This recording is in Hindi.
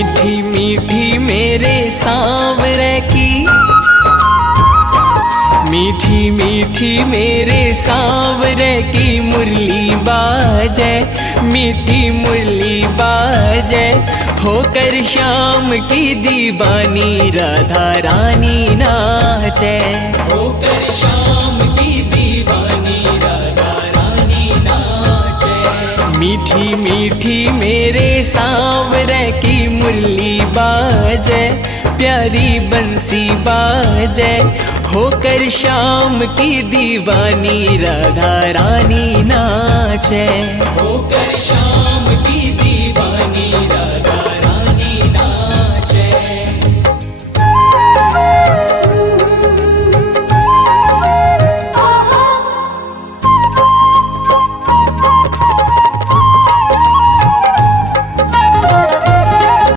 मीठी मीठी मेरे सांवरे की, मीठी मीठी मेरे सांवरे की मुरली बाजे, मीठी मुरली बाजे। होकर श्याम की दीवानी राधा रानी नाचे, होकर श्याम की दीवानी राधा रानी नाचे। मीठी मीठी मेरे सांवरे की मुरली बाजे, प्यारी बंसी बाजे। होकर श्याम की दीवानी राधा रानी नाचे, होकर श्याम की दीवानी